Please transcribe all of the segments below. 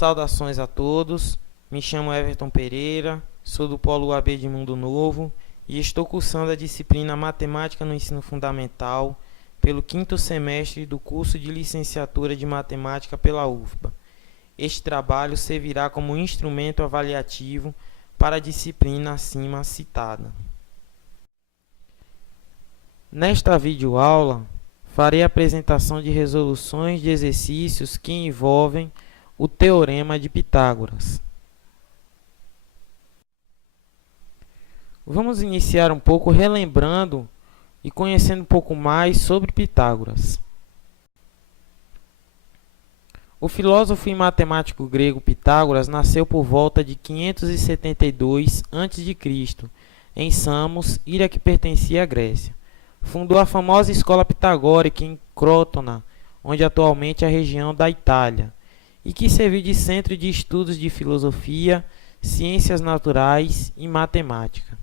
Saudações a todos, me chamo Everton Pereira, sou do Polo UAB de Mundo Novo e estou cursando a disciplina Matemática no Ensino Fundamental pelo 5º semestre do curso de Licenciatura de Matemática pela UFBA. Este trabalho servirá como instrumento avaliativo para a disciplina acima citada. Nesta videoaula, farei a apresentação de resoluções de exercícios que envolvem o Teorema de Pitágoras. Vamos iniciar um pouco relembrando e conhecendo um pouco mais sobre Pitágoras. O filósofo e matemático grego Pitágoras nasceu por volta de 572 a.C., em Samos, ilha que pertencia à Grécia. Fundou a famosa escola pitagórica em Crotona, onde atualmente é a região da Itália, e que serviu de centro de estudos de filosofia, ciências naturais e matemática.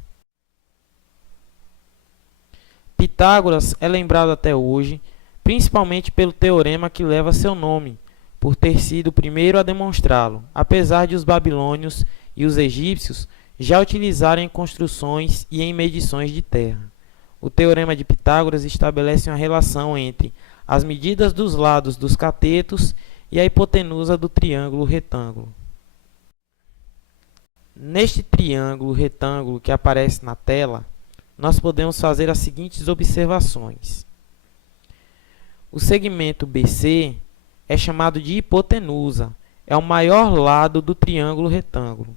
Pitágoras é lembrado até hoje, principalmente pelo teorema que leva seu nome, por ter sido o primeiro a demonstrá-lo, apesar de os babilônios e os egípcios já utilizarem em construções e em medições de terra. O teorema de Pitágoras estabelece uma relação entre as medidas dos lados dos catetos e a hipotenusa do triângulo retângulo. Neste triângulo retângulo que aparece na tela, nós podemos fazer as seguintes observações. O segmento BC é chamado de hipotenusa, é o maior lado do triângulo retângulo.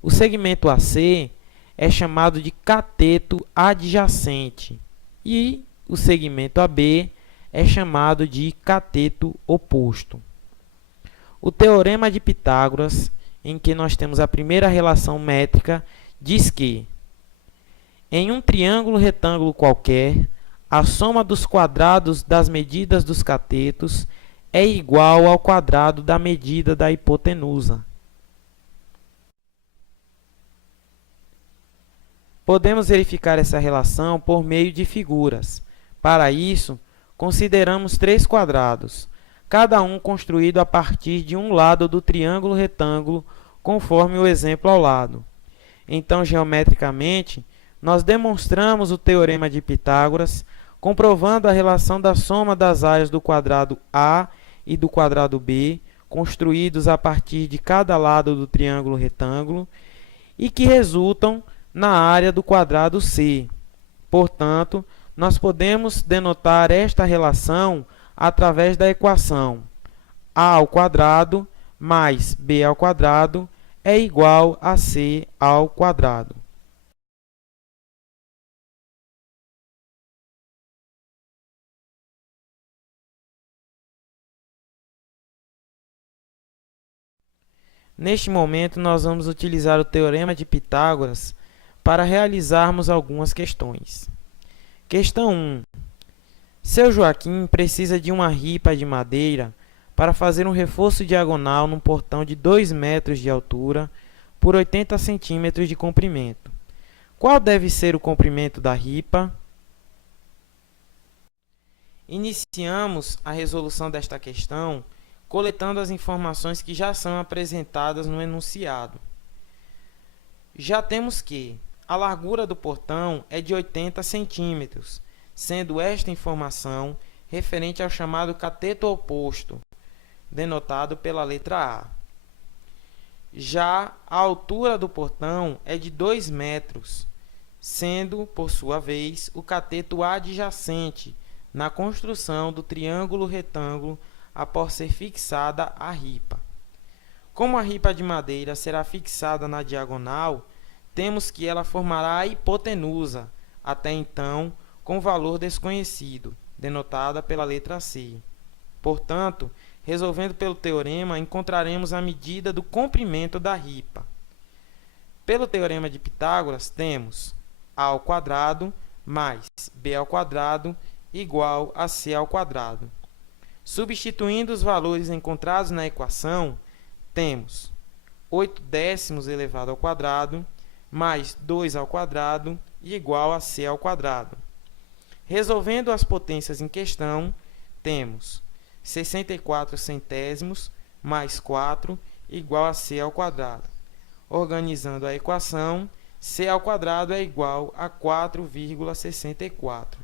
O segmento AC é chamado de cateto adjacente e o segmento AB é chamado de cateto oposto. O teorema de Pitágoras, em que nós temos a primeira relação métrica, diz que em um triângulo retângulo qualquer, a soma dos quadrados das medidas dos catetos é igual ao quadrado da medida da hipotenusa. Podemos verificar essa relação por meio de figuras. Para isso, consideramos 3 quadrados, cada um construído a partir de um lado do triângulo retângulo, conforme o exemplo ao lado. Então, geometricamente, nós demonstramos o teorema de Pitágoras, comprovando a relação da soma das áreas do quadrado A e do quadrado B, construídos a partir de cada lado do triângulo retângulo, e que resultam na área do quadrado C. Portanto, nós podemos denotar esta relação através da equação a ao quadrado mais b ao quadrado é igual a c ao quadrado. Neste momento, nós vamos utilizar o teorema de Pitágoras para realizarmos algumas questões. Questão 1. Seu Joaquim precisa de uma ripa de madeira para fazer um reforço diagonal num portão de 2 metros de altura por 80 centímetros de comprimento. Qual deve ser o comprimento da ripa? Iniciamos a resolução desta questão coletando as informações que já são apresentadas no enunciado. Já temos que a largura do portão é de 80 centímetros, sendo esta informação referente ao chamado cateto oposto, denotado pela letra A. Já a altura do portão é de 2 metros, sendo, por sua vez, o cateto adjacente na construção do triângulo retângulo após ser fixada a ripa. Como a ripa de madeira será fixada na diagonal, temos que ela formará a hipotenusa, até então com valor desconhecido, denotada pela letra C. Portanto, resolvendo pelo teorema, encontraremos a medida do comprimento da ripa. Pelo teorema de Pitágoras, temos a ao quadrado mais b ao quadrado igual a c ao quadrado. Substituindo os valores encontrados na equação, temos 8/10 elevado ao quadrado mais 2 ao quadrado igual a c ao quadrado. Resolvendo as potências em questão, temos 64 centésimos mais 4 igual a c ao quadrado. Organizando a equação, c ao quadrado é igual a 4,64.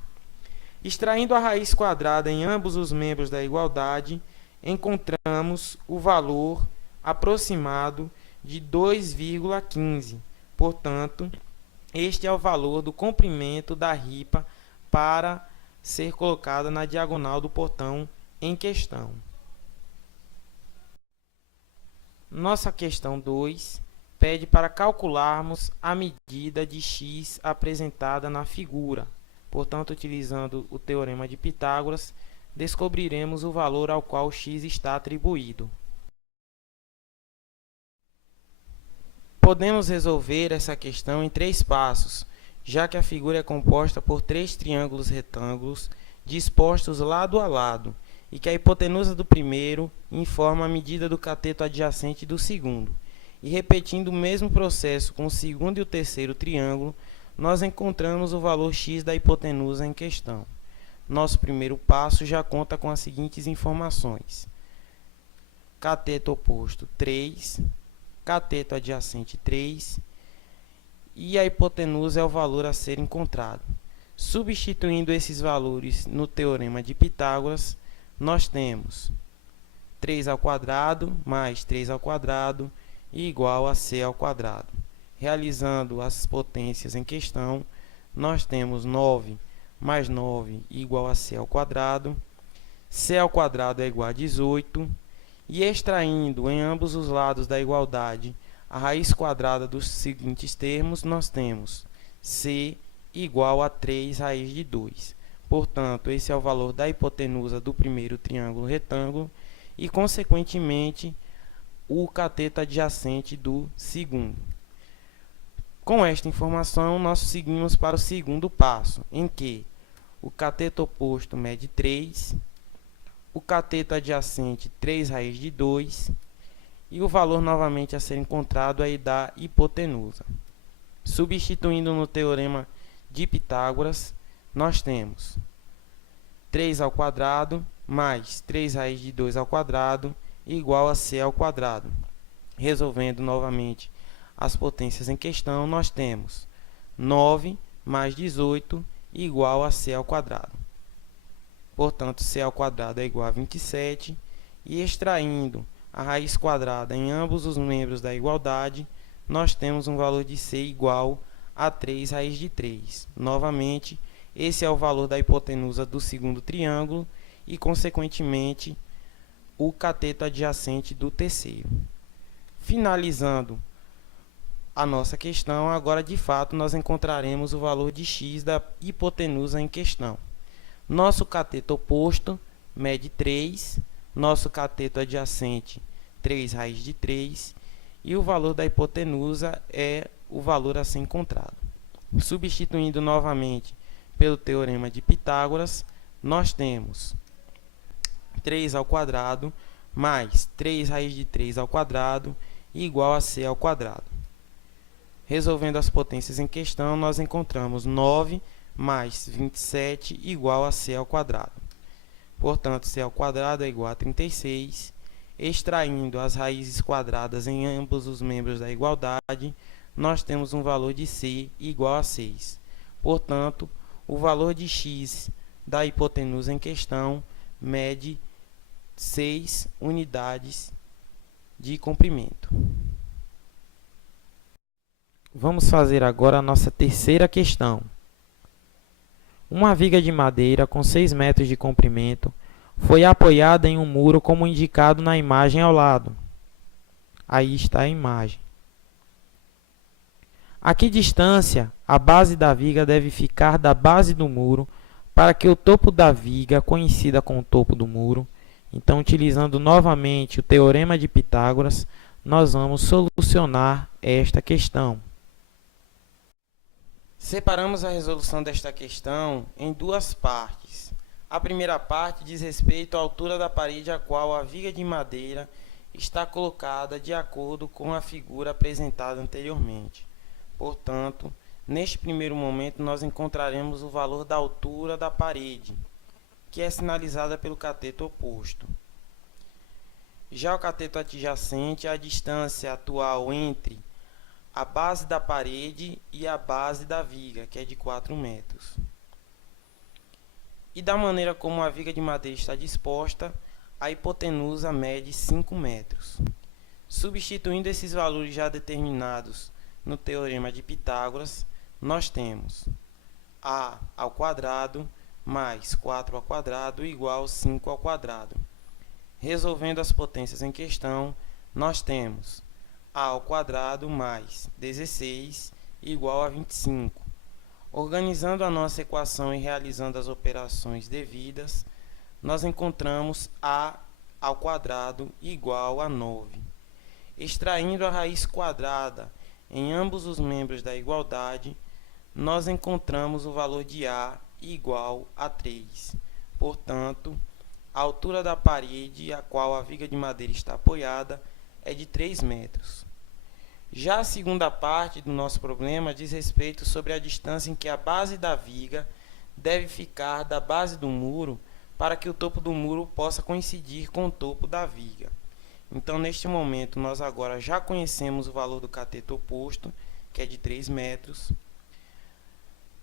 Extraindo a raiz quadrada em ambos os membros da igualdade, encontramos o valor aproximado de 2,15. Portanto, este é o valor do comprimento da ripa para ser colocada na diagonal do portão em questão. Nossa questão 2 pede para calcularmos a medida de x apresentada na figura. Portanto, utilizando o teorema de Pitágoras, descobriremos o valor ao qual x está atribuído. Podemos resolver essa questão em 3 passos, já que a figura é composta por 3 triângulos retângulos dispostos lado a lado, e que a hipotenusa do primeiro informa a medida do cateto adjacente do segundo. E repetindo o mesmo processo com o segundo e o terceiro triângulo, nós encontramos o valor x da hipotenusa em questão. Nosso primeiro passo já conta com as seguintes informações: cateto oposto 3, cateto adjacente 3, e a hipotenusa é o valor a ser encontrado. Substituindo esses valores no teorema de Pitágoras, nós temos 3 ao quadrado mais 3 ao quadrado igual a c ao quadrado. Realizando as potências em questão, nós temos 9 mais 9 igual a c ao quadrado. C ao quadrado é igual a 18. E extraindo em ambos os lados da igualdade a raiz quadrada dos seguintes termos, nós temos c igual a 3 raiz de 2. Portanto, esse é o valor da hipotenusa do primeiro triângulo retângulo e, consequentemente, o cateto adjacente do segundo. Com esta informação, nós seguimos para o segundo passo, em que o cateto oposto mede 3, o cateto adjacente 3 raiz de 2, e o valor novamente a ser encontrado é da hipotenusa. Substituindo no teorema de Pitágoras, nós temos 3 ao quadrado mais 3 raiz de 2 ao quadrado igual a c ao quadrado. Resolvendo novamente as potências em questão, nós temos 9 mais 18 igual a c ao quadrado. Portanto, c ao quadrado é igual a 27, e extraindo a raiz quadrada em ambos os membros da igualdade, nós temos um valor de c igual a 3 raiz de 3. Novamente, esse é o valor da hipotenusa do segundo triângulo e, consequentemente, o cateto adjacente do terceiro. Finalizando a nossa questão, agora de fato nós encontraremos o valor de x da hipotenusa em questão. Nosso cateto oposto mede 3, nosso cateto adjacente 3 raiz de 3, e o valor da hipotenusa é o valor a ser encontrado. Substituindo novamente pelo teorema de Pitágoras, nós temos 3 ao quadrado mais 3 raiz de 3 ao quadrado igual a c ao quadrado. Resolvendo as potências em questão, nós encontramos 9 mais 27 igual a c ao quadrado. Portanto, c ao quadrado é igual a 36. Extraindo as raízes quadradas em ambos os membros da igualdade, nós temos um valor de c igual a 6. Portanto, o valor de x da hipotenusa em questão mede 6 unidades de comprimento. Vamos fazer agora a nossa terceira questão. Uma viga de madeira com 6 metros de comprimento foi apoiada em um muro como indicado na imagem ao lado. Aí está a imagem. A que distância a base da viga deve ficar da base do muro para que o topo da viga, conhecida como topo do muro, então, utilizando novamente o teorema de Pitágoras, nós vamos solucionar esta questão. Separamos a resolução desta questão em 2 partes. A primeira parte diz respeito à altura da parede a qual a viga de madeira está colocada de acordo com a figura apresentada anteriormente. Portanto, neste primeiro momento, nós encontraremos o valor da altura da parede, que é sinalizada pelo cateto oposto. Já o cateto adjacente é a distância atual entre a base da parede e a base da viga, que é de 4 metros. E da maneira como a viga de madeira está disposta, a hipotenusa mede 5 metros. Substituindo esses valores já determinados no teorema de Pitágoras, nós temos a ao quadrado mais 4 ao quadrado igual a 5 ao quadrado. Resolvendo as potências em questão, nós temos a ao quadrado mais 16 igual a 25. Organizando a nossa equação e realizando as operações devidas, nós encontramos a ao quadrado igual a 9. Extraindo a raiz quadrada em ambos os membros da igualdade, nós encontramos o valor de a igual a 3. Portanto, a altura da parede a qual a viga de madeira está apoiada é de 3 metros. Já a segunda parte do nosso problema diz respeito sobre a distância em que a base da viga deve ficar da base do muro para que o topo do muro possa coincidir com o topo da viga. Então, neste momento, nós agora já conhecemos o valor do cateto oposto, que é de 3 metros.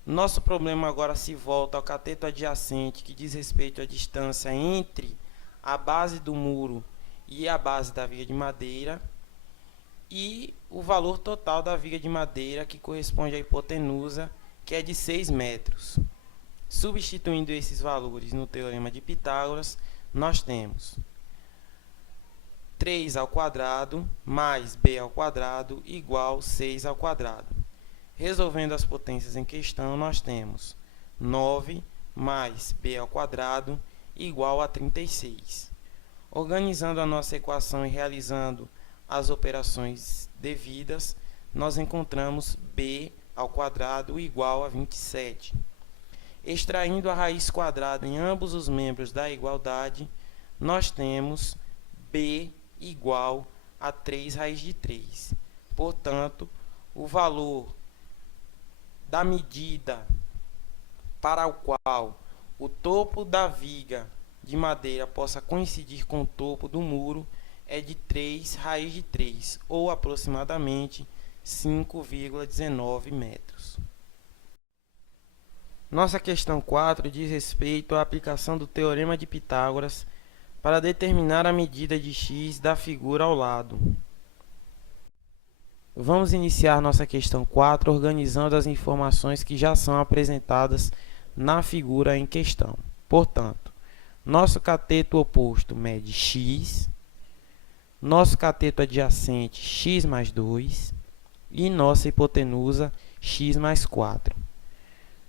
Nosso problema agora se volta ao cateto adjacente, que diz respeito à distância entre a base do muro e a base da viga de madeira, e o valor total da viga de madeira, que corresponde à hipotenusa, que é de 6 metros. Substituindo esses valores no teorema de Pitágoras, nós temos 3 ao quadrado mais b ao quadrado igual 6 ao quadrado. Resolvendo as potências em questão, nós temos 9 mais b ao quadrado igual a 36. Organizando a nossa equação e realizando as operações devidas, nós encontramos b ao quadrado igual a 27. Extraindo a raiz quadrada em ambos os membros da igualdade, nós temos b igual a 3 raiz de 3. Portanto, o valor da medida para o qual o topo da viga de madeira possa coincidir com o topo do muro é de 3 raiz de 3, ou aproximadamente 5,19 metros. Nossa questão 4 diz respeito à aplicação do teorema de Pitágoras para determinar a medida de x da figura ao lado. Vamos iniciar nossa questão 4 organizando as informações que já são apresentadas na figura em questão. Portanto, nosso cateto oposto mede x, nosso cateto adjacente x mais 2 e nossa hipotenusa x mais 4.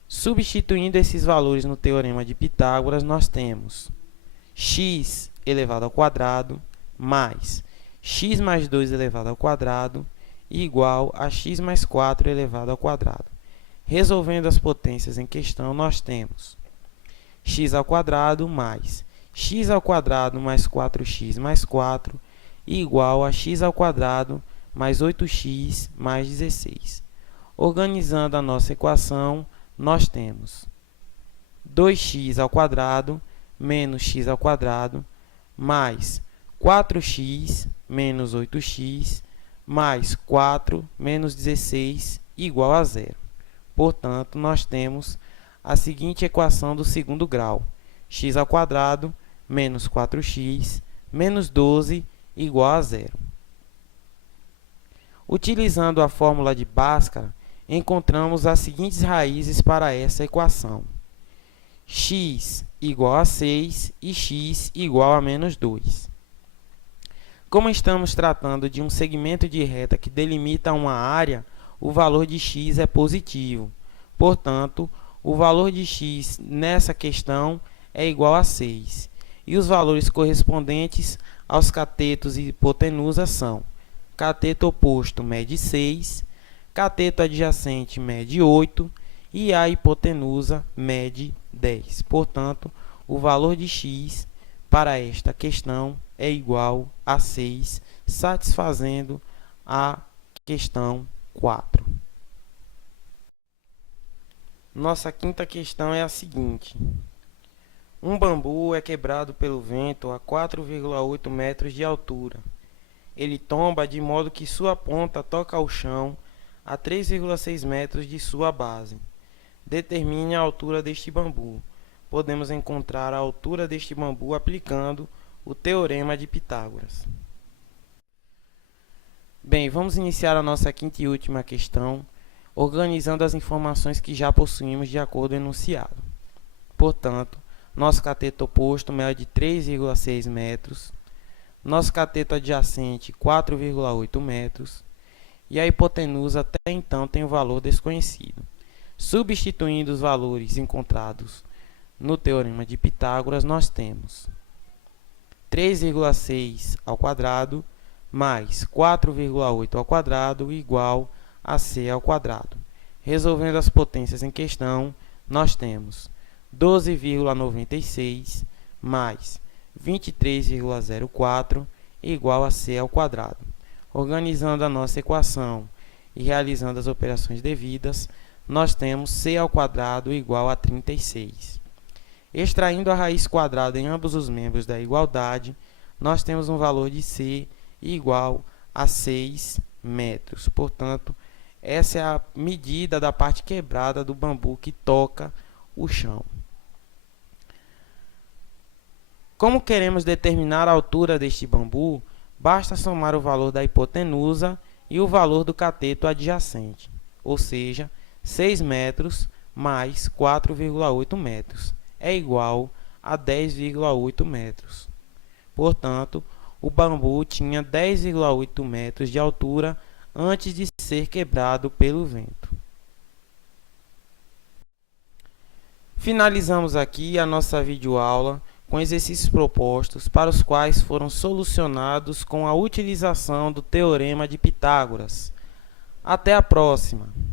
Substituindo esses valores no teorema de Pitágoras, nós temos x elevado ao quadrado mais x mais 2 elevado ao quadrado igual a x mais 4 elevado ao quadrado. Resolvendo as potências em questão, nós temos x ao quadrado mais x ao quadrado mais 4x mais 4 igual a x ao quadrado mais 8x mais 16. Organizando a nossa equação, nós temos 2x ao quadrado menos x ao quadrado mais 4x menos 8x mais 4 menos 16 igual a 0. Portanto, nós temos a seguinte equação do segundo grau: x ao quadrado menos 4x menos 12 igual a 0. Utilizando a fórmula de Bhaskara, encontramos as seguintes raízes para essa equação: x igual a 6 e x igual a menos 2. Como estamos tratando de um segmento de reta que delimita uma área, o valor de x é positivo. Portanto, o valor de x nessa questão é igual a 6. E os valores correspondentes aos catetos e hipotenusa são: cateto oposto mede 6, cateto adjacente mede 8 e a hipotenusa mede 10. Portanto, o valor de x para esta questão é igual a 6, satisfazendo a questão 4. Nossa quinta questão é a seguinte: Um bambu é quebrado pelo vento a 4,8 metros de altura. Ele tomba de modo que sua ponta toca ao chão a 3,6 metros de sua base. Determine a altura deste bambu. Podemos encontrar a altura deste bambu aplicando o Teorema de Pitágoras. Bem, vamos iniciar a nossa quinta e última questão, organizando as informações que já possuímos de acordo com o enunciado. Portanto, nosso cateto oposto mede 3,6 metros, nosso cateto adjacente 4,8 metros, e a hipotenusa até então tem um valor desconhecido. Substituindo os valores encontrados no Teorema de Pitágoras, nós temos 3,6 ao quadrado mais 4,8 ao quadrado igual a c ao quadrado. Resolvendo as potências em questão, nós temos 12,96 mais 23,04 igual a c ao quadrado. Organizando a nossa equação e realizando as operações devidas, nós temos c ao quadrado igual a 36. Extraindo a raiz quadrada em ambos os membros da igualdade, nós temos um valor de c igual a 6 metros. Portanto, essa é a medida da parte quebrada do bambu que toca o chão. Como queremos determinar a altura deste bambu, basta somar o valor da hipotenusa e o valor do cateto adjacente, ou seja, 6 metros mais 4,8 metros é igual a 10,8 metros. Portanto, o bambu tinha 10,8 metros de altura antes de ser quebrado pelo vento. Finalizamos aqui a nossa videoaula com exercícios propostos para os quais foram solucionados com a utilização do Teorema de Pitágoras. Até a próxima!